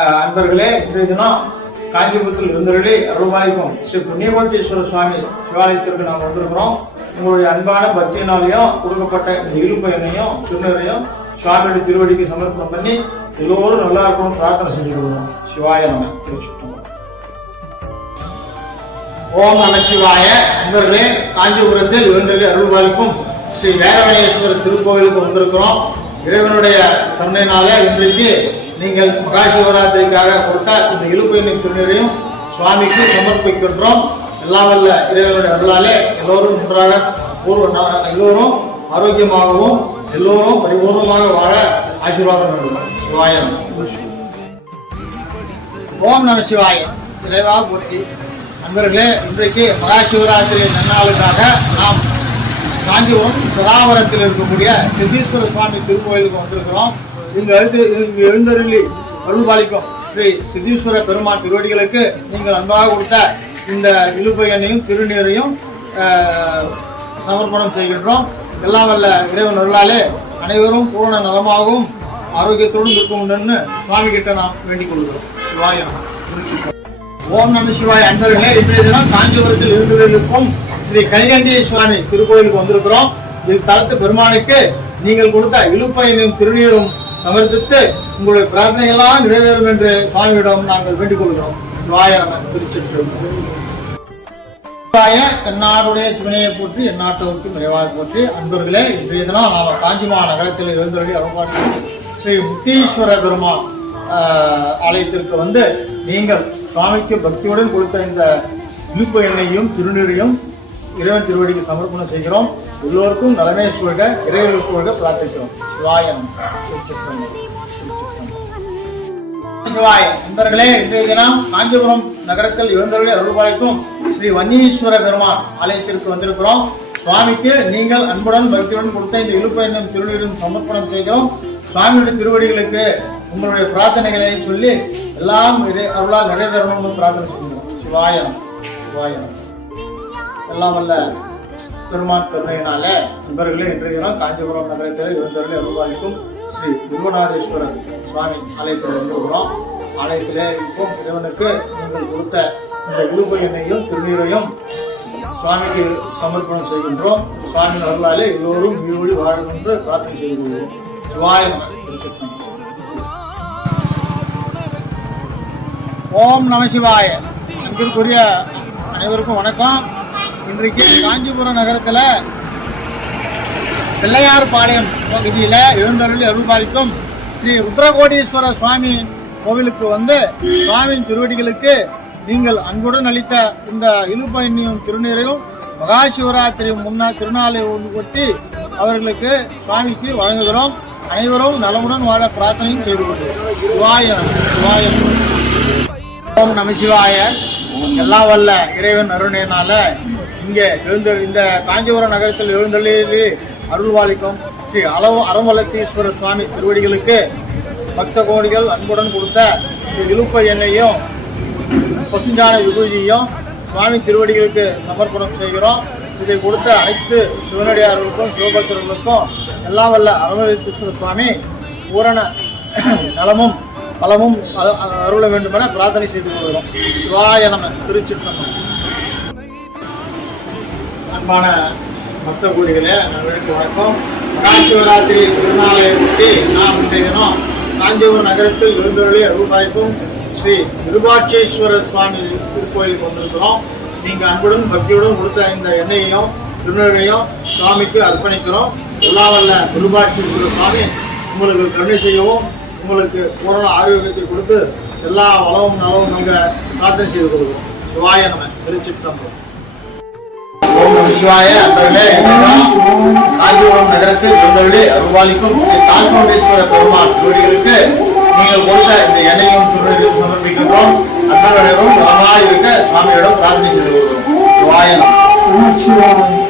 அன்பர்களே இன்றைய தினம் காஞ்சிபுரத்தில் இருந்தவர்களே அருள்வாய்க்கும் ஸ்ரீ புண்ணியகோட்டீஸ்வரர் சுவாமி சிவாலயத்திற்கு நாம் வந்திருக்கிறோம். உங்களுடைய அன்பான பக்தியினாலையும் கொடுக்கப்பட்ட இந்த இருப்பையனையும் எண்ணையும் திருநீரையும் திருவடிக்கு சமர்ப்பணம் பண்ணி எல்லோரும் நல்லா இருக்கணும் பிரார்த்தனை செஞ்சுக்கிறோம் சிவாய நம ஓம் நம சிவாய. அன்பர்களே காஞ்சிபுரத்தில் எழுந்தருளி அருள்வாய்க்கும் ஸ்ரீ வேதவனேஸ்வரர் திருக்கோவிலுக்கு வந்திருக்கிறோம். இறைவனுடைய கருணையினாலே இன்றைக்கு நீங்கள் மகா சிவராத்திரிக்காக கொடுத்த இந்த இழுப்பு திருநீரையும் சுவாமிக்கு சமர்ப்பிக்கின்றோம். எல்லாம் வல்ல இறைவனுடைய அருளாலே எல்லோரும் நன்றாக பூர்வ எல்லோரும் ஆரோக்கியமாகவும் எல்லோரும் பரிபூர்ணமாக வாழ ஆசீர்வாதம் வேண்டும். ஓம் நம சிவாய. இறைவா போற்றி. நண்பர்களே இன்றைக்கு மகா சிவராத்திரி நன்னாளுக்காக நாம் காஞ்சிபுரம் சதாவரத்தில் இருக்கக்கூடிய சித்தீஸ்வர சுவாமி திருக்கோயிலுக்கு வந்திருக்கிறோம். எங்கள் எழுத்து எழுந்தருளி அருள்பாலிக்கும் ஸ்ரீ சித்தீஸ்வர பெருமான் திருவடிகளுக்கு நீங்கள் அன்பாக கொடுத்த இந்த இழுப்பையனையும் எண்ணையும் திருநீரையும் சமர்ப்பணம் செய்கின்றோம். எல்லாம் வல்ல இறைவன் அருளாலே அனைவரும் பூரண நலமாகவும் ஆரோக்கியத்தோடும் இருக்கும் சுவாமி கிட்ட நாம் வேண்டிக் கொள்கிறோம். சிவாய ஓம் நம சிவாய் அன்பர்களே இன்றைய தினம் காஞ்சிபுரத்தில் இருந்திருக்கும் ஸ்ரீ கலிகண்டிய சுவாமி திருக்கோயிலுக்கு வந்திருக்கிறோம். இத்தலத்து பெருமானுக்கு நீங்கள் கொடுத்த இழுப்பையனையும் திருநீரும் சமர்ப்பித்து உங்களுடைய பிரார்த்தனைகளாம் நிறைவேறும் என்று சுவாமியிடம் நாங்கள் வேண்டிக் கொள்கிறோம். சிவாய நம தென்னாடுடைய சிவனையை போற்றி எந்நாட்டவருக்கு நிறைவாக போற்றி அன்பர்களே இன்றைய தினம் நாம் காஞ்சிமா நகரத்தில் இருந்தவர்கள் அருள்பாடு ஸ்ரீ முக்தீஸ்வர பெருமான் ஆஹ், ஆலயத்திற்கு வந்து நீங்கள் சுவாமிக்கு பக்தியுடன் கொடுத்த இந்த இனிப்பு எண்ணெயும் திருநீரையும் இறைவன் திருவடிக்கு சமர்ப்பணம் செய்கிறோம். எல்லோருக்கும் நலமே சூழ்க இறைவன் சூழ்க பிரார்த்திக்கிறோம். சிவாயம் சிவாய். நண்பர்களே இன்றைய தினம் காஞ்சிபுரம் நகரத்தில் எழுந்தருளி அருள்வாய்க்கும் ஸ்ரீ வன்னீஸ்வர பெருமான் ஆலயத்திற்கு வந்திருக்கிறோம். சுவாமிக்கு நீங்கள் அன்புடன் பக்தியுடன் கொடுத்த இந்த இழுப்பு என்னும் திருநீரும் சமர்ப்பணம் செய்கிறோம். சுவாமியுடைய திருவடிகளுக்கு உங்களுடைய பிரார்த்தனைகளை சொல்லி எல்லாம் இறை- அருளால் நிறைவேறணும்னு பிரார்த்தனை செய்கிறோம். சிவாயம் சிவாயம் எல்லாம் வல்ல பெருமான் கருணையினால நண்பர்களே இன்றைய தினம் காஞ்சிபுரம் நகரத்தில் இருந்தவர்களை அருள்வாளிக்கும் ஸ்ரீ குருநாதேஸ்வரர் சுவாமி ஆலயத்தில் இருந்துகிறோம் ஆலயத்தில் இருக்கும் இறைவனுக்கு நீங்கள் கொடுத்த இந்த குருப எண்ணெயும் திருநீரையும் சுவாமிக்கு சமர்ப்பணம் செய்கின்றோம். சுவாமி அருளாலே எல்லோரும் வீடு வாழும் என்று பிரார்த்தனை செய்து கொள்வோம் சிவாய ஓம் நம சிவாய. அன்பிற்குரிய அனைவருக்கும் வணக்கம். இன்றைக்கு காஞ்சிபுரம் நகரத்தில் பிள்ளையார் பாளையம் பகுதியில் எழுந்தருளி அருள்பாலிக்கும் ஸ்ரீ ருத்ரகோடீஸ்வர சுவாமி கோவிலுக்கு வந்து சுவாமியின் திருவடிகளுக்கு நீங்கள் அன்புடன் அளித்த இந்த இழுப்பயணியும் திருநீரையும் மகா சிவராத்திரி முன்னா திருநாளை ஒட்டி அவர்களுக்கு சுவாமிக்கு வழங்குகிறோம். அனைவரும் நலமுடன் வாழ பிரார்த்தனையும் செய்து கொண்டு ஓம் நம சிவாய. வல்ல இறைவன் அருணையினால இங்கே எழுந்த இந்த காஞ்சிபுரம் நகரத்தில் எழுந்தள்ளி அருள்வாளிக்கும் ஸ்ரீ அளவு அறமலத்தீஸ்வரர் சுவாமி திருவடிகளுக்கு பக்த கோடிகள் அன்புடன் கொடுத்த இழுப்ப எண்ணெயும் பசுஞ்சான விபூதியும் சுவாமி திருவடிகளுக்கு சமர்ப்பணம் செய்கிறோம். இதை கொடுத்த அனைத்து சிவனடியார்களுக்கும் சிவபக்தர்களுக்கும் எல்லாம் வல்ல அறமலத்தீஸ்வர சுவாமி பூரண நலமும் பலமும் அருள வேண்டுமென பிரார்த்தனை செய்து கொள்கிறோம். சிவாய நம திருச்சிற்றம்பலம். அன்பான பக்த கூறிகளே அனைவருக்கு வணக்கம். மகா சிவராத்திரி திருநாளை ஒட்டி நாம் இன்றைய தினம் காஞ்சிபுரம் நகரத்தில் விருந்தொழி ரூபாய்க்கும் ஸ்ரீ விருபாட்சேஸ்வரர் சுவாமி திருக்கோயிலுக்கு வந்திருக்கிறோம். நீங்கள் அன்புடன் பக்தியுடன் கொடுத்த இந்த எண்ணெயையும் திருநீரையும் சுவாமிக்கு அர்ப்பணிக்கிறோம். எல்லா வல்ல விருபாட்சேஸ்வரர் சுவாமி உங்களுக்கு கருணை செய்யவும் உங்களுக்கு பூரண ஆரோக்கியத்தை கொடுத்து எல்லா வளமும் நலவும் நல்க பிரார்த்தனை செய்து கொடுக்கிறோம் சிவாய நம்ம திருச்சிற்றம்பலம். சிவாய அன்பர்களே காஞ்சிபுரம் நகரத்தில் இருந்தவர்களே அருள்வாளிக்கும் ஸ்ரீ கால்கோண்டேஸ்வர பெருமாள் திருவடிகளுக்கு நீங்கள் கொடுத்த இந்த எண்ணெயும் திருநீரையும் சமர்ப்பிக்கின்றோம். அன்பர்களும் நலமாக இருக்க சுவாமியிடம் பிரார்த்தனை செய்து கொள்கிறோம். சிவாய நம